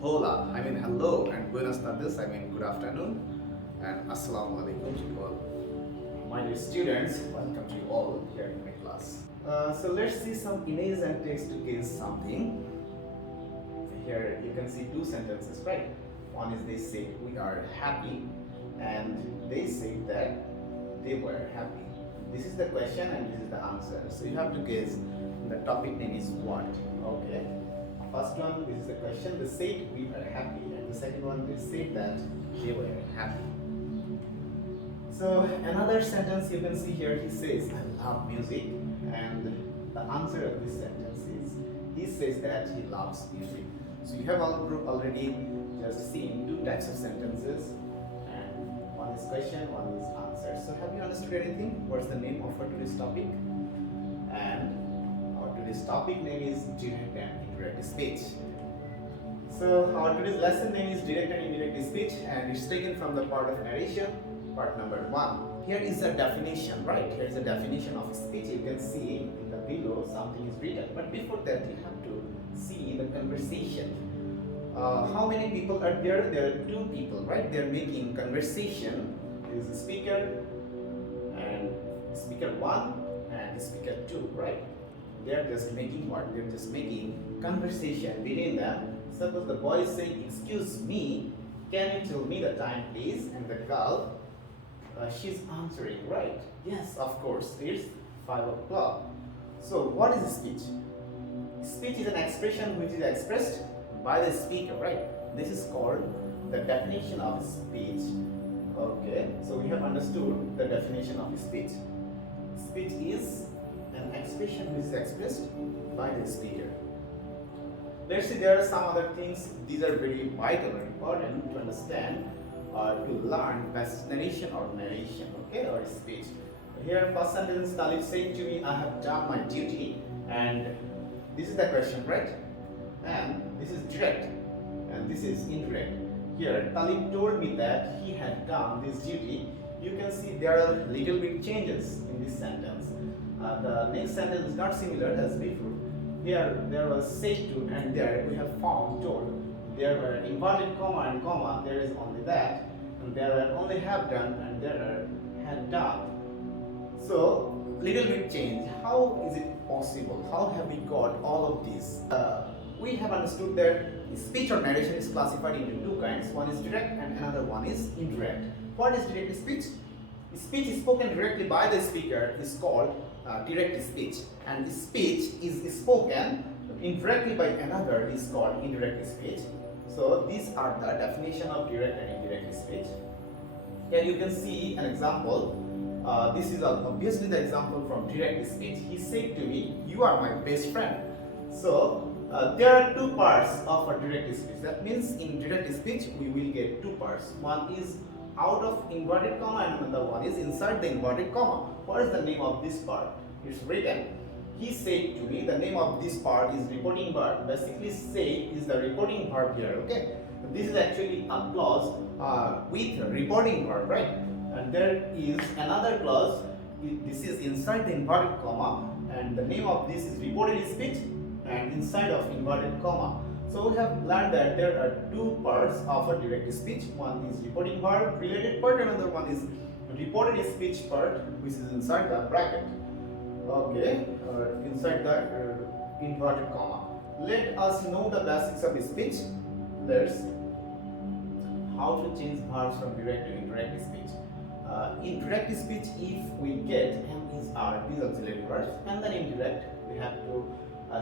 hola, I mean hello, and buenas tardes, I mean good afternoon, and assalamu alaikum to all. My dear students, welcome to you all here in my class. So let's see some image and text to guess something. Here you can see two sentences, right? One is they say we are happy, and they say that they were happy. This is the question and this is the answer. So you have to guess the topic name is what. Okay. First one, this is the question. They said we are happy, and the second one, they said that they were happy. So another sentence you can see here. He says, "I love music," and the answer of this sentence is he says that he loves music. So you have already just seen two types of sentences, and one is question, one is answer. So have you understood anything? What's the name of our today's topic? And our today's topic name is direct and indirect speech. So our today's lesson name is direct and indirect speech, and it's taken from the part of narration, part number 1. Here is a definition, right? Here is a definition of speech. You can see in the below something is written, but before that you have to see the conversation. How many people are there? There are two people, right? They are making conversation. There is a speaker and speaker 1 and speaker 2, right? They are just making what? They are just making conversation between them. Suppose the boy is saying, "Excuse me, can you tell me the time, please?" And the girl, she's answering, right? Yes, of course, it's 5 o'clock. So what is speech? Speech is an expression which is expressed by the speaker, right? This is called the definition of speech. Okay, so we have understood the definition of speech. Speech is an expression which is expressed by the speaker. Let's see, there are some other things. These are very vital and important to understand or to learn best narration or narration, okay, or speech. Here, first sentence, Talib saying to me, "I have done my duty," and this is the question, right? And this is direct, and this is indirect. Here, Talib told me that he had done this duty. You can see there are little bit changes in this sentence. The next sentence is not similar as before. Here, there was said to, and there we have found told. There were inverted comma and comma. There is only that, and there are only have done, and there are had done. So, little bit change. How is it possible? How have we got all of this? We have understood that speech or narration is classified into two kinds. One is direct and another one is indirect. What is direct speech? Speech is spoken directly by the speaker is called direct speech, and speech is spoken indirectly by another is called indirect speech. So these are the definition of direct and indirect speech. Here you can see an example. This is obviously the example from direct speech. He said to me, "You are my best friend." So there are two parts of a direct speech. That means in direct speech we will get two parts. One is out of inverted comma and another one is inside the inverted comma. What is the name of this part? It's written. He said to me, the name of this part is reporting verb. Basically, say is the reporting verb here. Okay, this is actually a clause with reporting verb, right? And there is another clause. This is inside the inverted comma, and the name of this is reported speech, and inside of inverted comma. So we have learned that there are two parts of a direct speech. One is reporting verb related part, another one is reported speech part, which is inside the bracket. Okay, inside the inverted comma. Let us know the basics of speech. Let's how to change verbs from direct to indirect speech. In direct speech, if we get am, is, are, these auxiliary verbs, and then indirect, we have to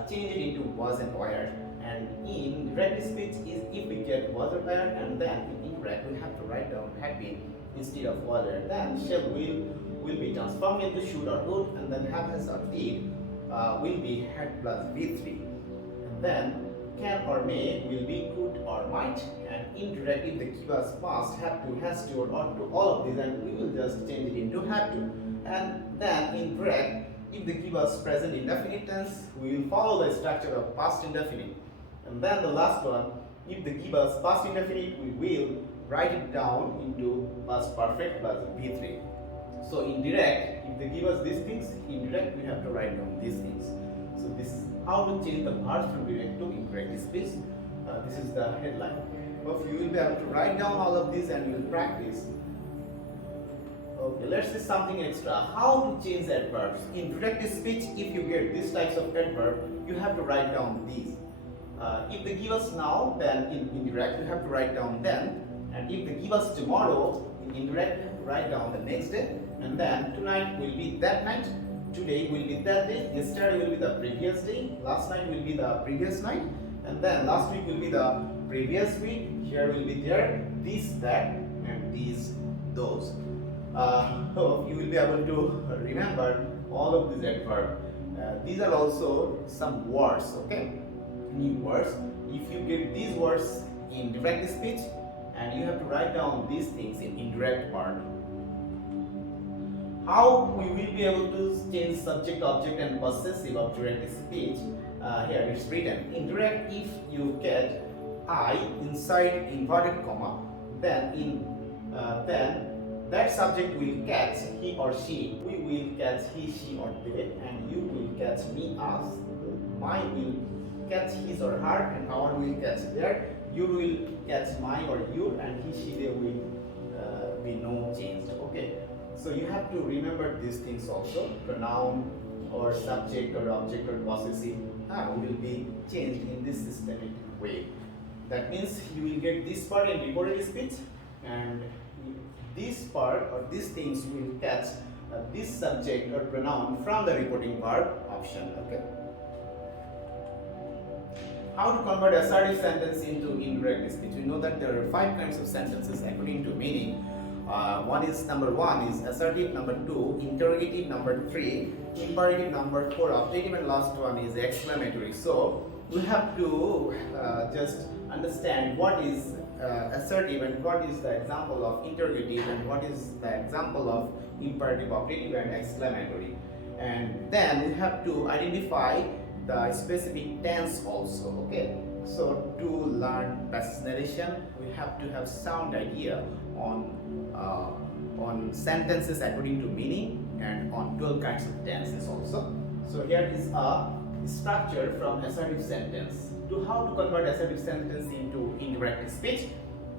change it into was and were. And in direct speech is if we get was or were, and then in indirect we have to write down had been instead of was or. Then shall will be transformed into should or would, and then have has or did will be had plus V3. And then can or may will be could or might, and indirect if the key was past, have to, has to, or ought to, all of these, and we will just change it into have to. And then indirect if the key was present indefinite tense, we will follow the structure of past indefinite. And then the last one, if the key was past indefinite, we will write it down into past perfect plus V3. So indirect, if they give us these things, indirect we have to write down these things. So this is how to change the verbs from direct to indirect speech. This is the headline. But you will be able to write down all of these and you will practice. Okay, let's see something extra. How to change adverbs. In direct speech, if you get these types of adverb, you have to write down these. If they give us now, then in indirect, you have to write down then. And if they give us tomorrow, in indirect, you have to write down the next day. And then tonight will be that night. Today will be that day. Yesterday will be the previous day. Last night will be the previous night. And then last week will be the previous week. Here will be there, this, that, and these, those. So you will be able to remember all of these adverbs. These are also some words, okay? New words. If you get these words in direct speech, and you have to write down these things in indirect part. How we will be able to change subject, object, and possessive of direct speech? Here it's written. Indirect, if you get I inside inverted comma, then that subject will catch he or she. We will catch he, she, or they, and you will catch me, us. Mine will catch his or her, and our will catch their. You will catch mine or your, and he, she, they will be no changed. Okay. So you have to remember these things also. Pronoun or subject or object or possessive will be changed in this systematic way. That means you will get this part in reported speech, and this part or these things will catch this subject or pronoun from the reporting verb option. Okay. How to convert assertive sentence into indirect speech? We know that there are 5 kinds of sentences according to meaning. Number one is assertive, number 2 interrogative, number 3 imperative, number 4 objective, and last one is exclamatory. So we have to just understand what is assertive and what is the example of interrogative and what is the example of imperative, objective, and exclamatory. And then we have to identify the specific tense also. Okay. So to learn passage narration, we have to have sound idea on sentences according to meaning and on 12 kinds of tenses also. So here is a structure from assertive sentence. To how to convert assertive sentence into indirect speech.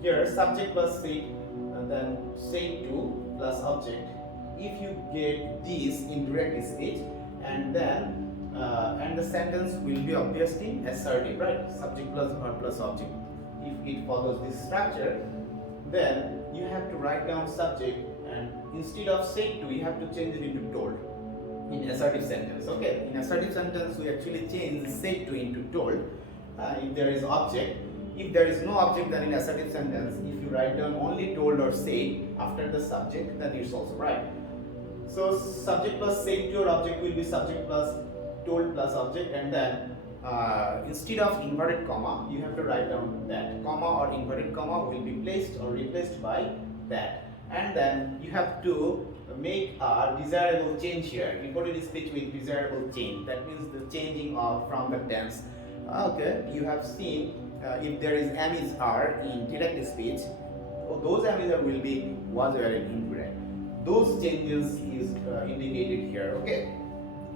Here subject plus said, and then said to plus object. If you get this in direct speech, and then and the sentence will be obviously assertive, right? Subject plus verb plus object. If it follows this structure, then you have to write down subject, and instead of said to, you have to change it into told in assertive sentence. Okay, in assertive sentence we actually change said to into told. If there is object, if there is no object, then in assertive sentence, if you write down only told or said after the subject, then it's also right. So subject plus said to or object will be subject plus told plus object, and then instead of inverted comma, you have to write down that. Comma or inverted comma will be placed or replaced by that. And then you have to make a desirable change here. Reported speech with desirable change. That means the changing of from the tense. Okay, you have seen if there is am is are in direct speech, those am is are will be was were in indirect. Those changes is indicated here. Okay,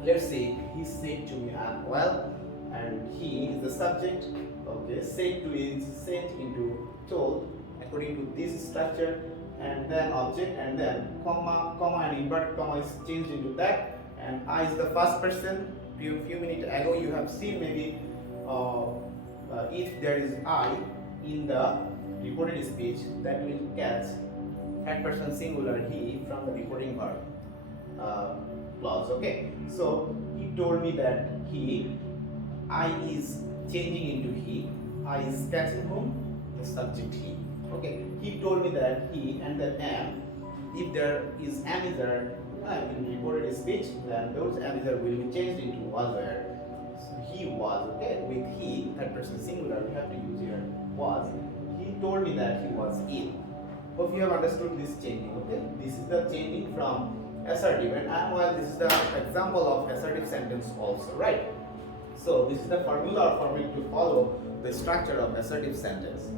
let's say he said to me, I'm well, and he is the subject. Okay, said to is sent into told according to this structure, and then object, and then comma and inverted comma is changed into that, and I is the first person. Few minutes ago you have seen maybe if there is I in the reported speech, that will catch third person singular he from the reporting verb clause. Okay, so he told me that he, I is changing into he, I is catching whom? The subject he. Okay, he told me that he, and then am. If there is am is there in reported speech, then those am is there will be changed into was where. So he was, okay, with he, third person singular, we have to use here was. He told me that he was ill. Hope you have understood this changing. Okay, this is the changing from assertive, and well, this is the example of assertive sentence also, right? So this is the formula or format to follow the structure of assertive sentence.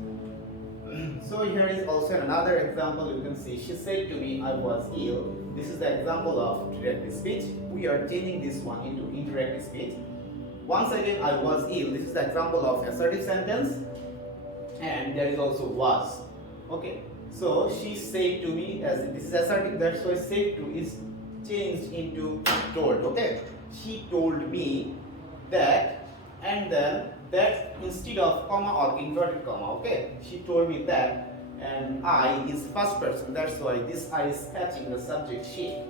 So here is also another example. You can see she said to me I was ill. This is the example of direct speech. We are changing this one into indirect speech. Once again, I was ill. This is the example of assertive sentence. and there is also was. Okay, so she said to me, as this is assertive, that's why said to is changed into told. Okay, she told me that, and then that instead of comma or inverted comma. Okay, she told me that, and I is first person, that's why this I is catching the subject she.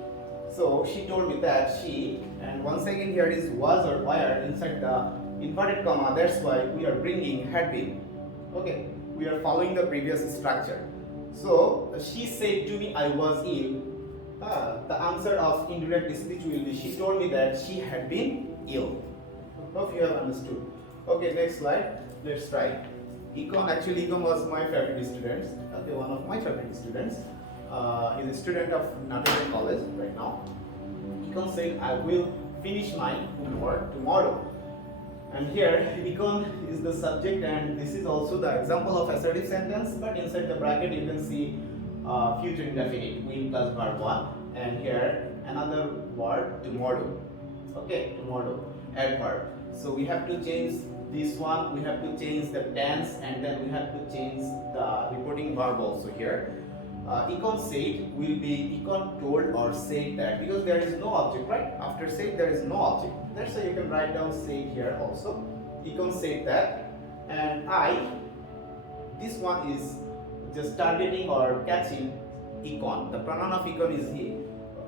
So she told me that she, and once again here is was or were inside the inverted comma, that's why we are bringing had been. Okay, we are following the previous structure. So she said to me I was ill. The answer of indirect speech will be she told me that she had been ill. Hope you have understood. Okay, next slide. Let's try. Econ, actually Econ was my favorite student. Okay, one of my favorite students. He's a student of Notre Dame College right now. Econ said I will finish my homework tomorrow. And here econ is the subject, and this is also the example of assertive sentence, but inside the bracket you can see future indefinite will plus verb 1, and here another word tomorrow. Okay, tomorrow adverb. So we have to change this one, we have to change the tense, and then we have to change the reporting verb also here. Econ said will be econ told or said that, because there is no object, right? After said there is no object. That's why you can write down said here also. Econ said that, and I, this one is just targeting or catching econ. The pronoun of econ is he.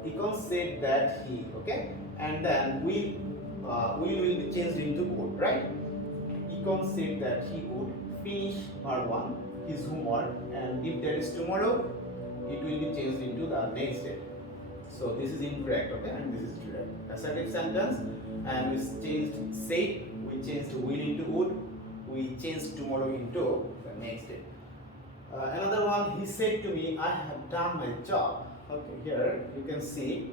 Econ said that he, okay? And then we will be changed into would, right? Econ said that he would finish verb 1, his homework, and if there is tomorrow, it will be changed into the next day. So this is incorrect, okay, and this is correct. Assertive sentence, and we changed said, we changed will into would, we changed tomorrow into the next day. Another one, he said to me, I have done my job. Okay, here you can see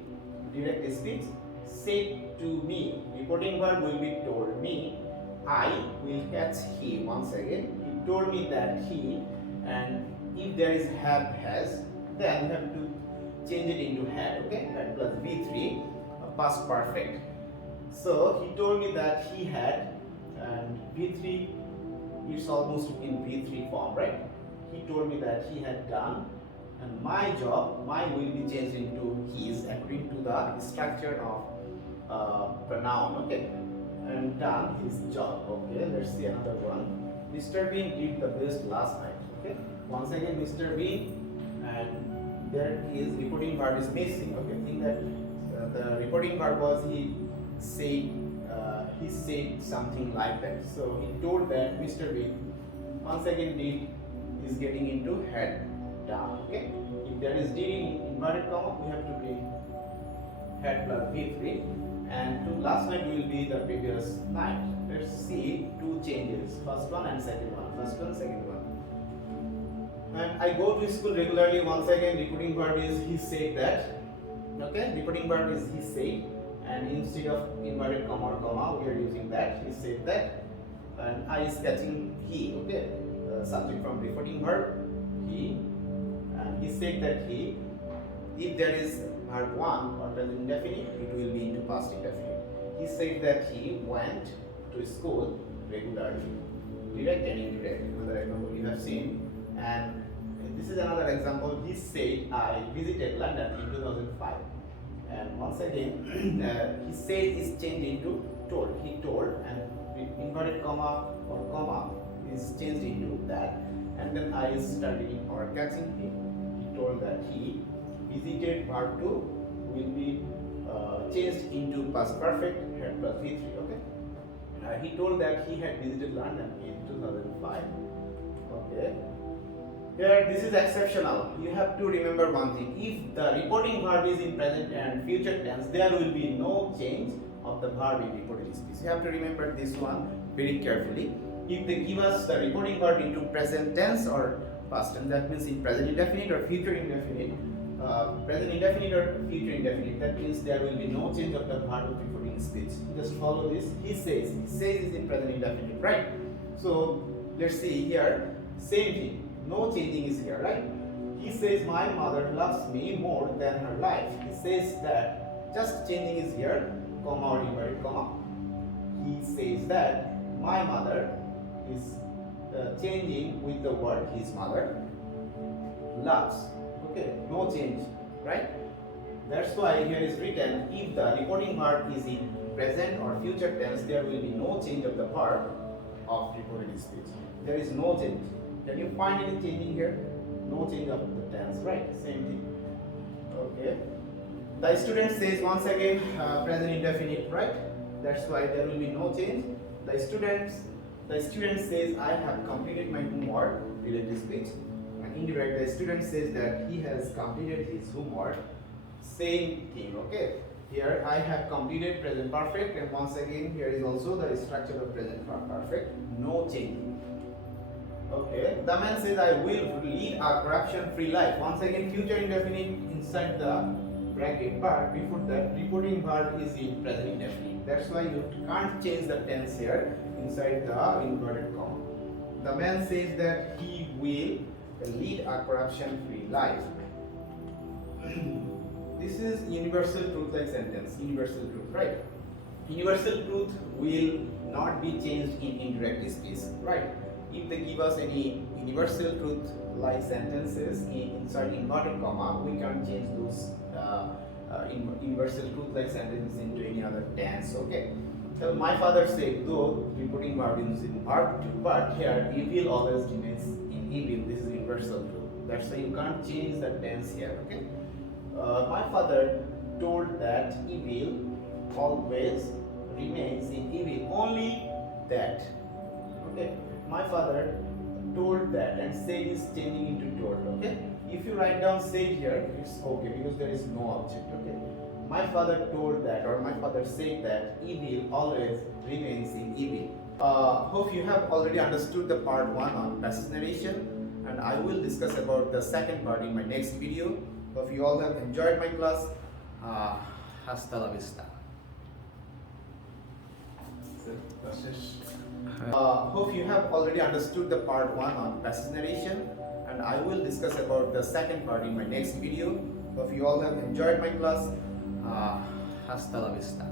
direct speech. Said to me, reporting verb will be told me. I will catch he. Once again, he told me that he, and if there is have has, then we have to change it into had. Okay, had plus V3, past perfect. So he told me that he had, and V3 is almost in V3 form, right? He told me that he had done, and my job, my will be changed into his according to the structure of pronoun. Okay, and done his job. Okay, let's see another one. Mr. Bean did the best last night. Okay, once again Mr. Bean, and there is reporting verb is missing. Okay, think that the reporting verb was he said something like that. So he told that Mr. Bean, once again did is getting into had done. Okay, if there is did in inverted comma, we have to bring had plus V3, and to last night will be the previous night. Let's see two changes, first one and second one. First one, second one. And I go to school regularly. Once again, reporting verb is he said that. Okay, reporting verb is he said, and instead of inverted comma or comma, we are using that. He said that, and I is catching he. Okay, subject from reporting verb he, and he said that he. If there is verb 1 or present indefinite, it will be into past indefinite. He said that he went to school regularly. Direct and indirect. Another example you have seen, and this is another example. He said I visited London in 2005, and once again he said is changed into told. He told, and with inverted comma or comma is changed into that, and then I is studying or catching him. He told that he visited verb 2 will be changed into past perfect, had plus V3. Okay, he told that he had visited London in 2005. Okay, here this is exceptional. You have to remember one thing: if the reporting verb is in present and future tense, there will be no change of the verb in reporting speech. You have to remember this one very carefully. If they give us the reporting verb into present tense or past tense, that means in present indefinite or future indefinite. Present indefinite or future indefinite, that means there will be no change of the verb of reporting speech. Just follow this. He says is in present indefinite, right? So let's see here, same thing, no changing is here, right? He says my mother loves me more than her life. He says that, just changing is here, comma or inverted comma. He says that my mother is changing with the word his mother loves. Okay, no change, right? That's why here is written, if the reporting verb is in present or future tense, there will be no change of the verb of reported speech. There is no change. Can you find any changing here? No change of the tense, right? Same thing. Okay. The student says once again present indefinite, right? That's why there will be no change. The student says I have completed my homework, relative speech. And indirect, the student says that he has completed his homework. Same thing, okay? Here I have completed present perfect, and once again here is also the structure of present perfect. No changing. Okay, the man says I will lead a corruption-free life. Once again, future indefinite inside the bracket, but before that, reporting verb is in present indefinite. That's why you can't change the tense here inside the inverted comma. The man says that he will lead a corruption-free life. This is universal truth-like sentence. Universal truth, right? Universal truth will not be changed in indirect speech, right? If they give us any universal truth like sentences inside inverted comma, we can't change those universal truth like sentences into any other tense. Okay, so my father said, though reporting verb is in verb 2, but here evil always remains in evil. This is universal truth. That's why you can't change the tense here. Okay, my father told that evil always remains in evil. Only that. Okay, my father told that, and said is changing into told. Okay, if you write down said here, it's okay because there is no object. Okay, my father told that, or my father said that evil always remains in evil. Hope you have already understood the part 1 on passage narration, and I will discuss about the second part in my next video. Hope you all have enjoyed my class. Hasta la vista. Hope you have already understood the part 1 on passage narration, and I will discuss about the second part in my next video. Hope you all have enjoyed my class. Hasta la vista.